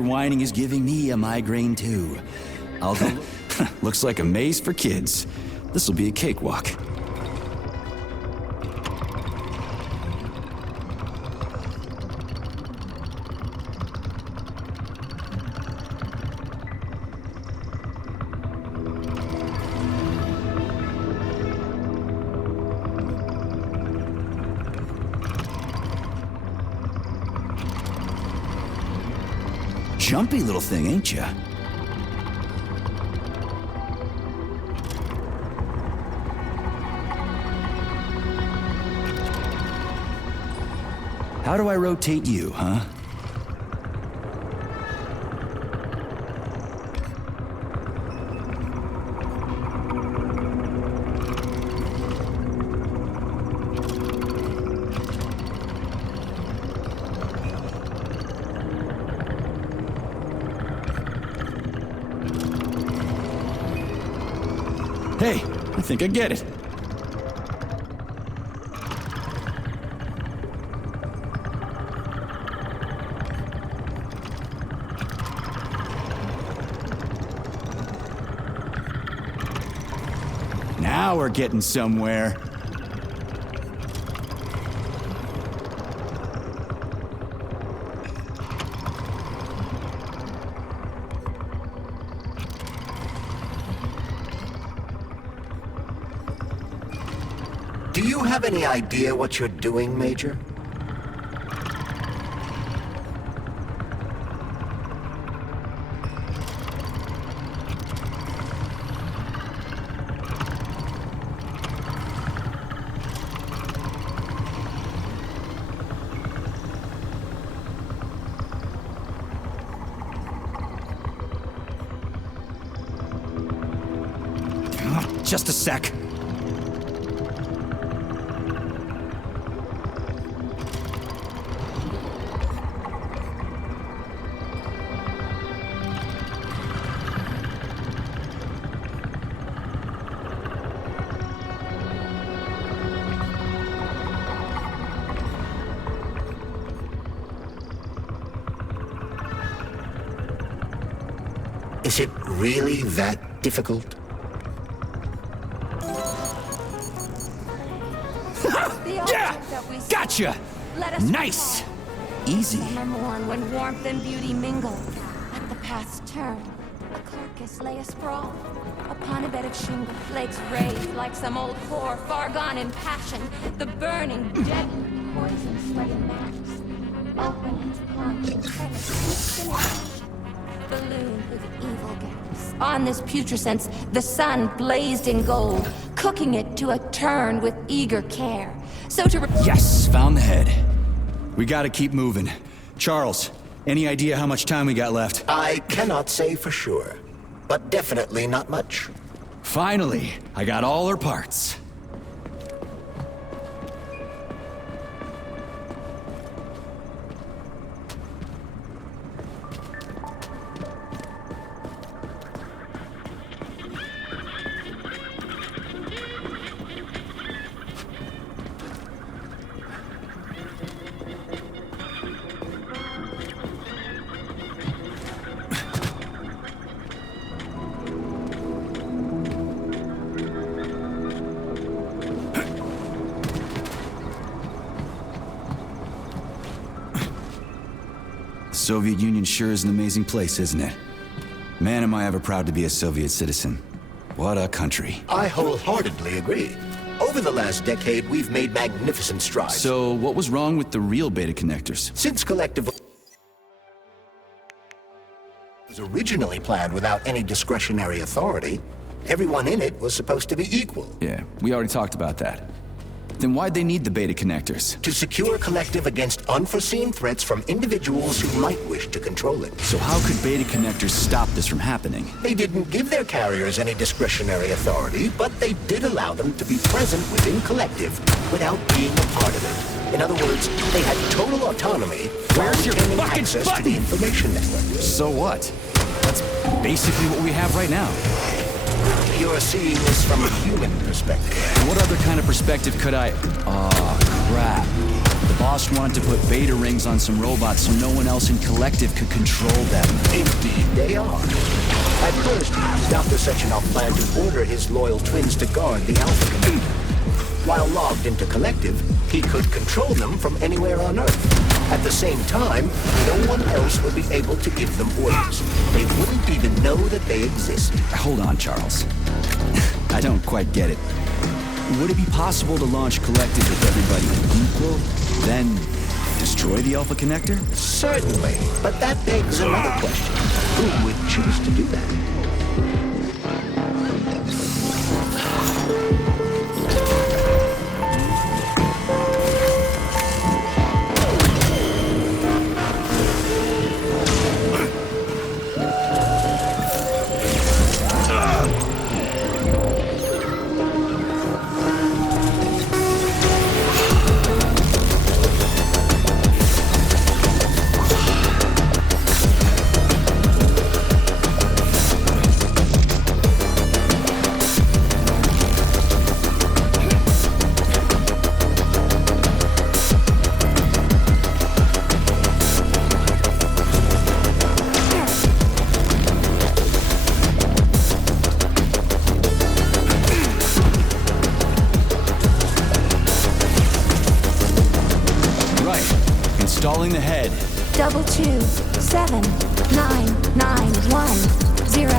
Whining is giving me a migraine too. I'll go. Looks like a maze for kids. This'll be a cakewalk. Jumpy little thing, ain't ya? How do I rotate you, huh? Hey, I think I get it. Now we're getting somewhere. Do you have any idea what you're doing, Major? Just a sec. Is it really that difficult? Yeah! Gotcha! Nice! Easy. Summer morn when warmth and beauty mingle. At the path's turn, a carcass lay asprawl. Upon a bed of shingle, legs raised like some old whore, far gone in passion. The burning, deadly, poison sweating matches. Open its plunge and crevice. Balloon with evil gas. On this putrescence, the sun blazed in gold, cooking it to a turn with eager care. So to Yes, found the head. We gotta keep moving. Charles, any idea how much time we got left? I cannot say for sure, but definitely not much. Finally, I got all her parts. The Soviet Union sure is an amazing place, isn't it? Man, am I ever proud to be a Soviet citizen. What a country. I wholeheartedly agree. Over the last decade, we've made magnificent strides. So, what was wrong with the real beta connectors? Since collective was originally planned without any discretionary authority, everyone in it was supposed to be equal. Yeah, we already talked about that. Then why'd they need the beta connectors? To secure collective against unforeseen threats from individuals who might wish to control it. So how could beta connectors stop this from happening? They didn't give their carriers any discretionary authority, but they did allow them to be present within collective without being a part of it. In other words, they had total autonomy while Where's your retaining fucking access to button? the information network. So what? That's basically what we have right now. You're seeing this from a human perspective. What other kind of perspective could I... Oh, crap. The boss wanted to put beta rings on some robots so no one else in Collective could control them. Indeed, they are. At first, Dr. Sechenov planned to order his loyal twins to guard the Alpha Connector. While logged into Collective, he could control them from anywhere on Earth. At the same time, no one else would be able to give them orders. They wouldn't even know that they exist. Hold on, Charles. I don't quite get it. Would it be possible to launch Collective with everybody equal, then destroy the Alpha Connector? Certainly, but that begs another question. Who would choose to do that? Installing the head. 227 991 00.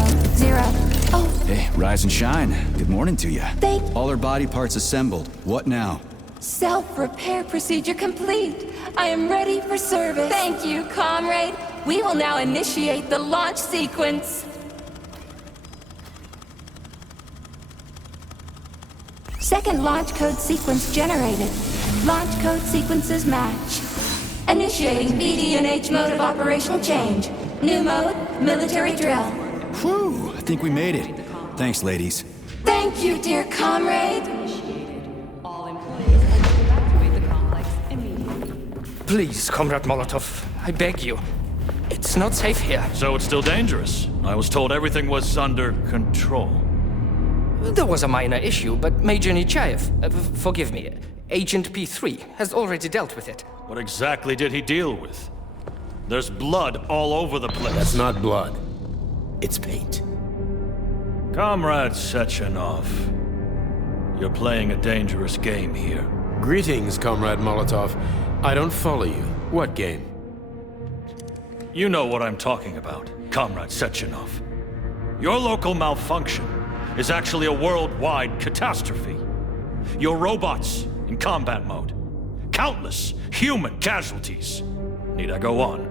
Oh, Hey, rise and shine. Good morning to you. Thank- All her body parts assembled. What now? self-repair procedure complete. I am ready for service. Thank you, comrade. We will now initiate the launch sequence. Second launch code sequence generated. Launch code sequences match. Initiating BD&H mode of operational change. New mode, military drill. Whew, I think we made it. Thanks, ladies. Thank you, dear comrade. All employees evacuate the complex immediately. Please, Comrade Molotov, I beg you. It's not safe here. So it's still dangerous. I was told everything was under control. There was a minor issue, but Major Nechayev, forgive me, Agent P3 has already dealt with it. What exactly did he deal with? There's blood all over the place. That's not blood. It's paint. Comrade Sechenov, you're playing a dangerous game here. Greetings, Comrade Molotov. I don't follow you. What game? You know what I'm talking about, Comrade Sechenov. Your local malfunction is actually a worldwide catastrophe. Your robots in combat mode. Countless human casualties. Need I go on?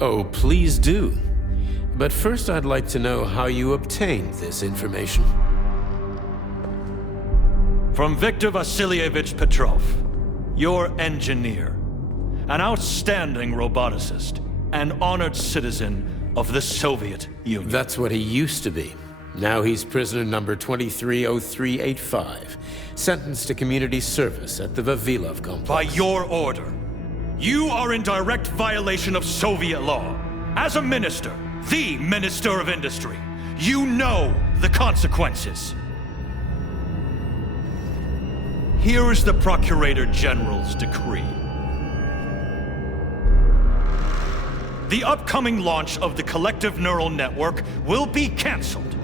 Oh, please do. But first I'd like to know how you obtained this information. From Viktor Vasilievich Petrov, your engineer, an outstanding roboticist, an honored citizen of the Soviet Union. That's what he used to be. Now he's prisoner number 230385, sentenced to community service at the Vavilov complex. By your order, you are in direct violation of Soviet law. As a minister, the Minister of Industry, you know the consequences. Here is the Procurator General's decree. The upcoming launch of the collective neural network will be canceled,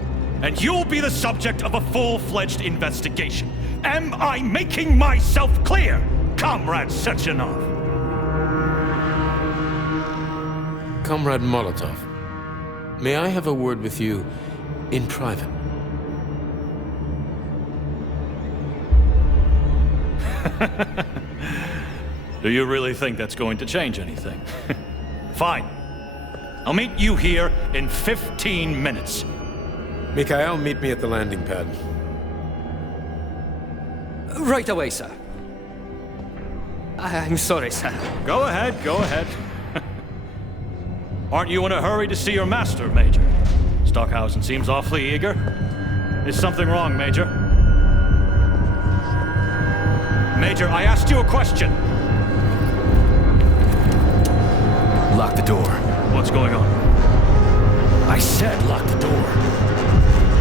and you'll be the subject of a full-fledged investigation. Am I making myself clear, Comrade Sechenov? Comrade Molotov, may I have a word with you in private? Do you really think that's going to change anything? Fine. I'll meet you here in 15 minutes. Mikhail, meet me at the landing pad. Right away, sir. I'm sorry, sir. Go ahead, go ahead. Aren't you in a hurry to see your master, Major? Stockhausen seems awfully eager. Is something wrong, Major? Major, I asked you a question. Lock the door. What's going on? I said lock the door.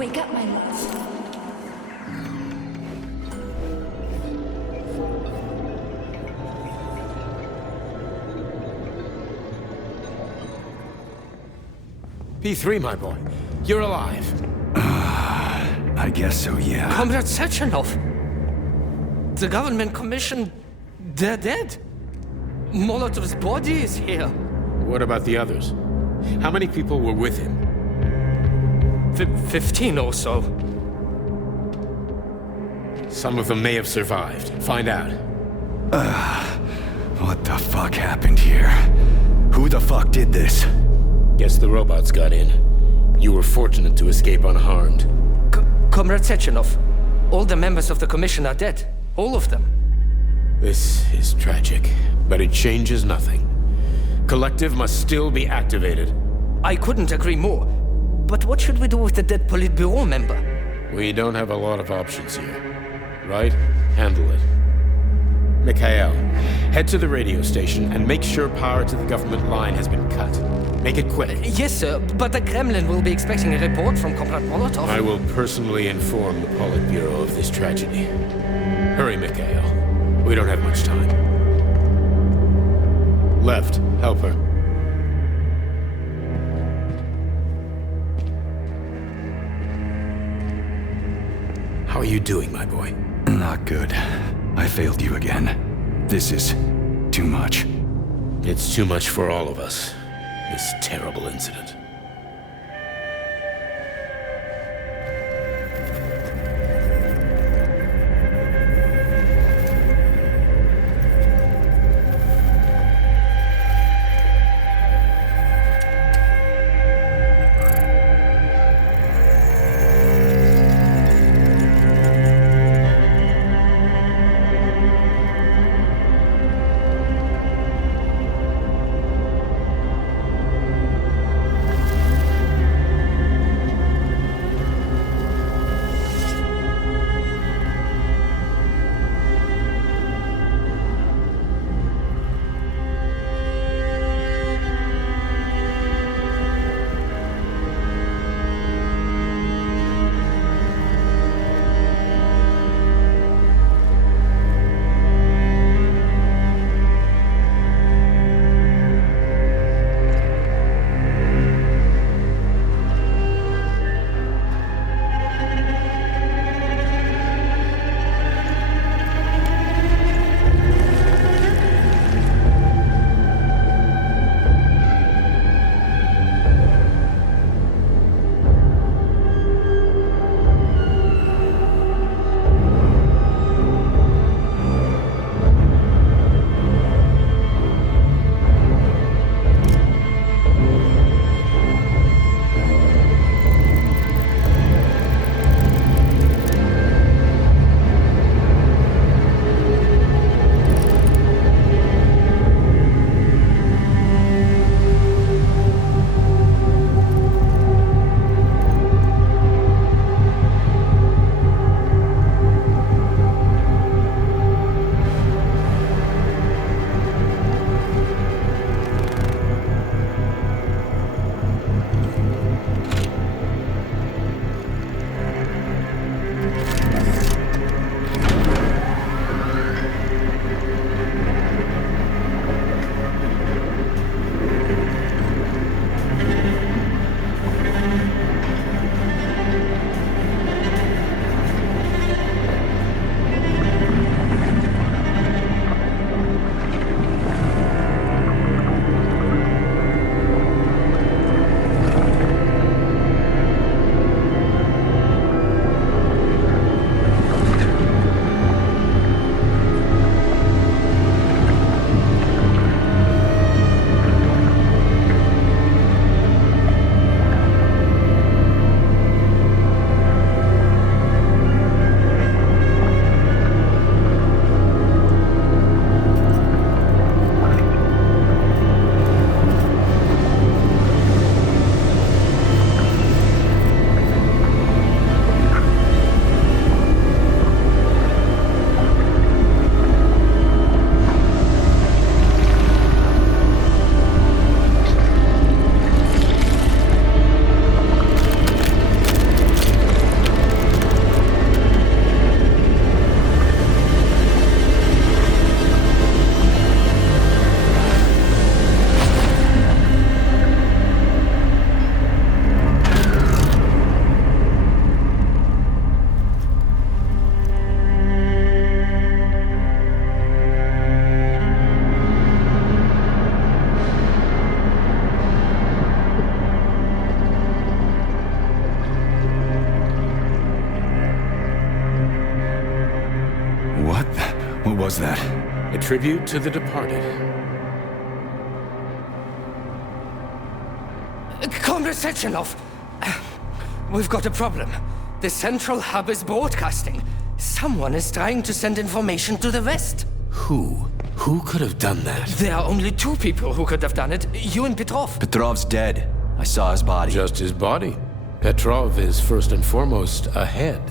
Wake up, my love. P3, my boy. You're alive. I guess so, yeah. Comrade Sechenov! The government commission... they're dead. Molotov's body is here. What about the others? How many people were with him? 15 or so. Some of them may have survived. Find out. What the fuck happened here? Who the fuck did this? Guess the robots got in. You were fortunate to escape unharmed. Comrade Sechenov, all the members of the commission are dead. All of them. This is tragic, but it changes nothing. Collective must still be activated. I couldn't agree more. But what should we do with the dead Politburo member? We don't have a lot of options here. Right? Handle it. Mikhail, head to the radio station and make sure power to the government line has been cut. Make it quick. Yes, sir, but the Kremlin will be expecting a report from Comrade Molotov. I will personally inform the Politburo of this tragedy. Hurry, Mikhail. We don't have much time. Left, help her. How are you doing, my boy? Not good. I failed you again. This is too much. It's too much for all of us. This terrible incident. was that? A tribute to the departed. Comrade Sechenov, we've got a problem. The central hub is broadcasting. Someone is trying to send information to the West. Who? Who could have done that? There are only two people who could have done it, you and Petrov. Petrov's dead. I saw his body. Just his body. Petrov is first and foremost a head.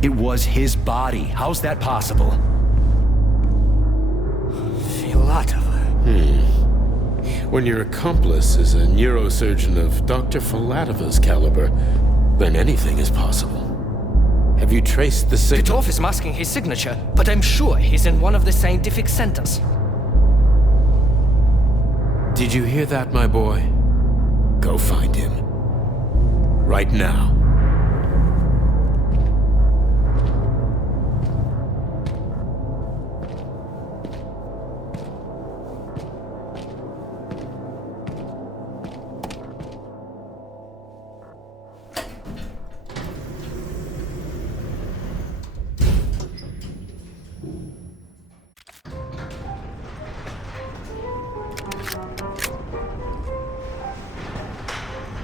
It was his body. How's that possible? Filatova. When your accomplice is a neurosurgeon of Dr. Filatova's caliber, then anything is possible. Have you traced the signal? Petrov is masking his signature, but I'm sure he's in one of the scientific centers. Did you hear that, my boy? Go find him. Right now.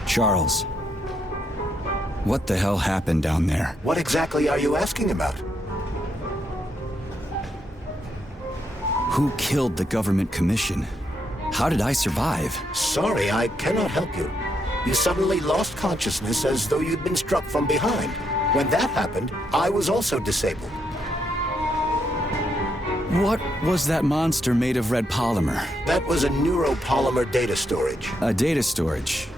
Charles, what the hell happened down there? What exactly are you asking about? Who killed the government commission? How did I survive? Sorry, I cannot help you. You suddenly lost consciousness as though you'd been struck from behind. When that happened, I was also disabled. What was that monster made of red polymer? That was a neuropolymer data storage. A data storage.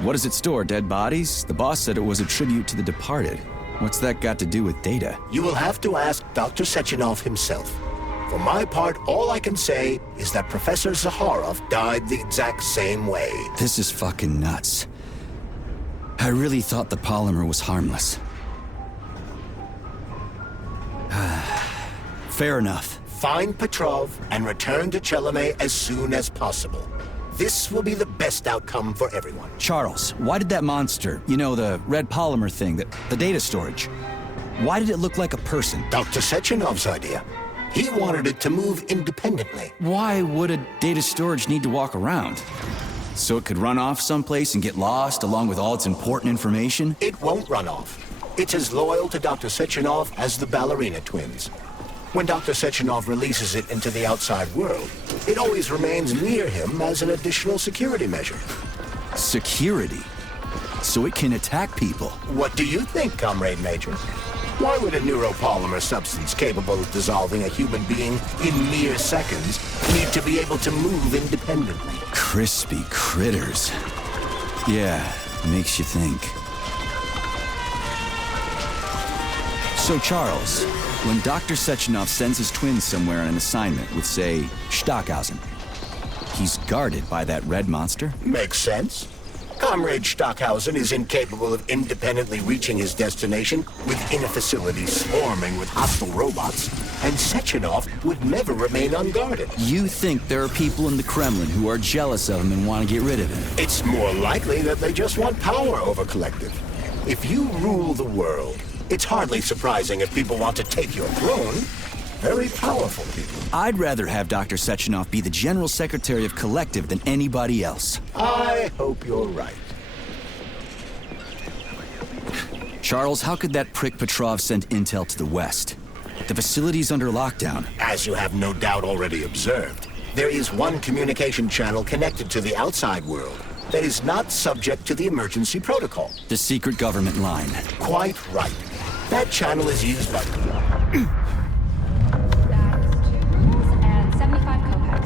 What does it store, dead bodies? The boss said it was a tribute to the departed. What's that got to do with data? You will have to ask Dr. Sechenov himself. For my part, all I can say is that Professor Zaharov died the exact same way. This is fucking nuts. I really thought the polymer was harmless. Fair enough. Find Petrov and return to Chelome as soon as possible. This will be the best outcome for everyone. Charles, why did that monster, you know, the red polymer thing, the data storage, why did it look like a person? Dr. Sechenov's idea. He wanted it to move independently. Why would a data storage need to walk around? So it could run off someplace and get lost along with all its important information? It won't run off. It's as loyal to Dr. Sechenov as the ballerina twins. When Dr. Sechenov releases it into the outside world, it always remains near him as an additional security measure. Security? So it can attack people? What do you think, Comrade Major? Why would a neuropolymer substance capable of dissolving a human being in mere seconds need to be able to move independently? Crispy critters. Yeah, makes you think. So Charles, when Dr. Sechenov sends his twins somewhere on an assignment with, say, Stockhausen, he's guarded by that red monster? Makes sense. Comrade Stockhausen is incapable of independently reaching his destination within a facility swarming with hostile robots, and Sechenov would never remain unguarded. You think there are people in the Kremlin who are jealous of him and want to get rid of him? It's more likely that they just want power over Collective. If you rule the world, it's hardly surprising if people want to take your throne. Very powerful people. I'd rather have Dr. Sechenov be the General Secretary of Collective than anybody else. I hope you're right. Charles, how could that prick Petrov send intel to the West? The facility's under lockdown. As you have no doubt already observed, there is one communication channel connected to the outside world that is not subject to the emergency protocol. The secret government line. Quite right. That channel is used by... And 75 copex.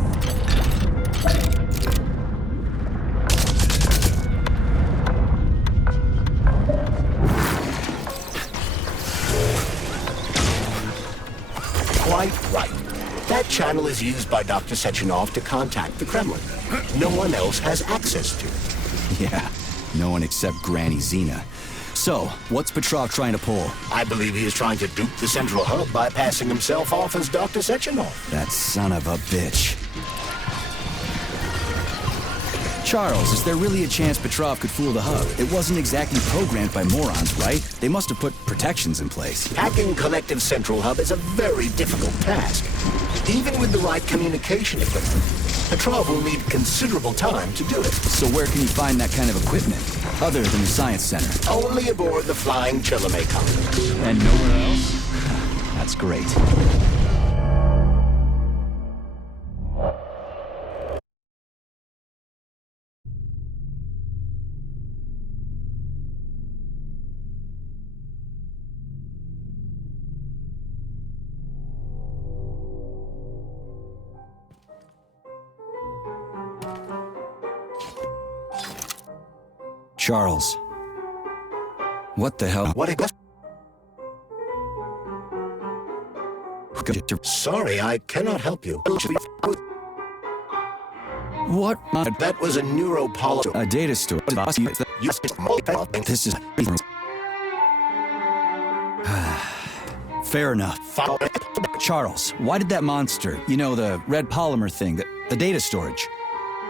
Quite right. That channel is used by Dr. Sechenov to contact the Kremlin. No one else has access to it. Yeah, no one except Granny Xena. So, what's Petrov trying to pull? I believe he is trying to dupe the central hub by passing himself off as Dr. Sechenov. That son of a bitch. Charles, is there really a chance Petrov could fool the hub? It wasn't exactly programmed by morons, right? They must have put protections in place. Hacking Collective Central Hub is a very difficult task. Even with the right communication equipment, Petrov will need considerable time to do it. So where can you find that kind of equipment, other than the Science Center? Only aboard the Flying Chilame complex. And nowhere else? That's great. Charles. What the hell? What a... Sorry, I cannot help you. What? That was a neuropolymer. A data store. This is... Fair enough. Charles, why did that monster, you know, the red polymer thing, the data storage,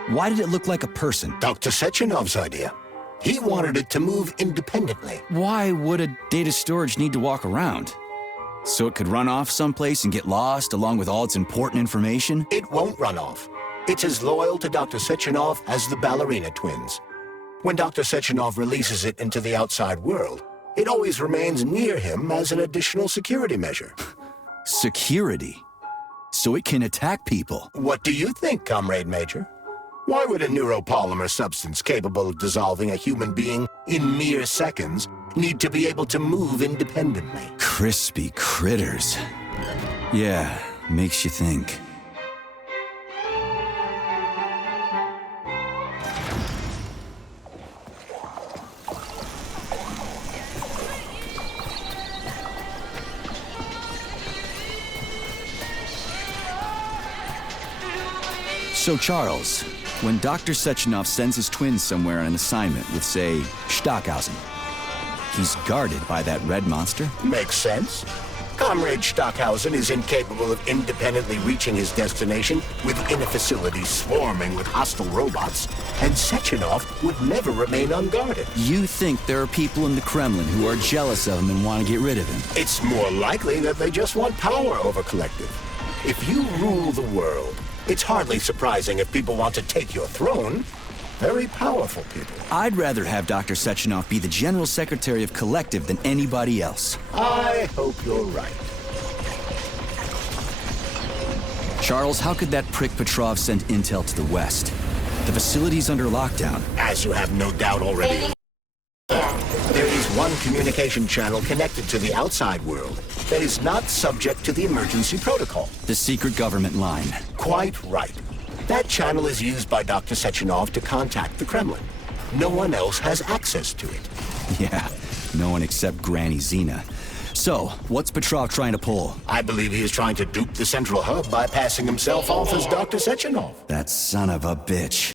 why did it look like a person? Dr. Sechenov's idea. He wanted it to move independently. Why would a data storage need to walk around? So it could run off someplace and get lost along with all its important information? It won't run off. It's as loyal to Dr. Sechenov as the ballerina twins. When Dr. Sechenov releases it into the outside world, it always remains near him as an additional security measure. Security? So it can attack people? What do you think, Comrade Major? Why would a neuropolymer substance capable of dissolving a human being in mere seconds need to be able to move independently? Crispy critters. Yeah, makes you think. So, Charles, when Dr. Sechenov sends his twins somewhere on an assignment with, say, Stockhausen, he's guarded by that red monster? Makes sense. Comrade Stockhausen is incapable of independently reaching his destination within a facility swarming with hostile robots, and Sechenov would never remain unguarded. You think there are people in the Kremlin who are jealous of him and want to get rid of him? It's more likely that they just want power over Collective. If you rule the world, it's hardly surprising if people want to take your throne. Very powerful people. I'd rather have Dr. Sechenov be the General Secretary of Collective than anybody else. I hope you're right. Charles, how could that prick Petrov send intel to the West? The facility's under lockdown. As you have no doubt already. There is one communication channel connected to the outside world that is not subject to the emergency protocol. The secret government line. Quite right. That channel is used by Dr. Sechenov to contact the Kremlin. No one else has access to it. Yeah, no one except Granny Xena. So, what's Petrov trying to pull? I believe he is trying to dupe the Central Hub by passing himself off as Dr. Sechenov. That son of a bitch.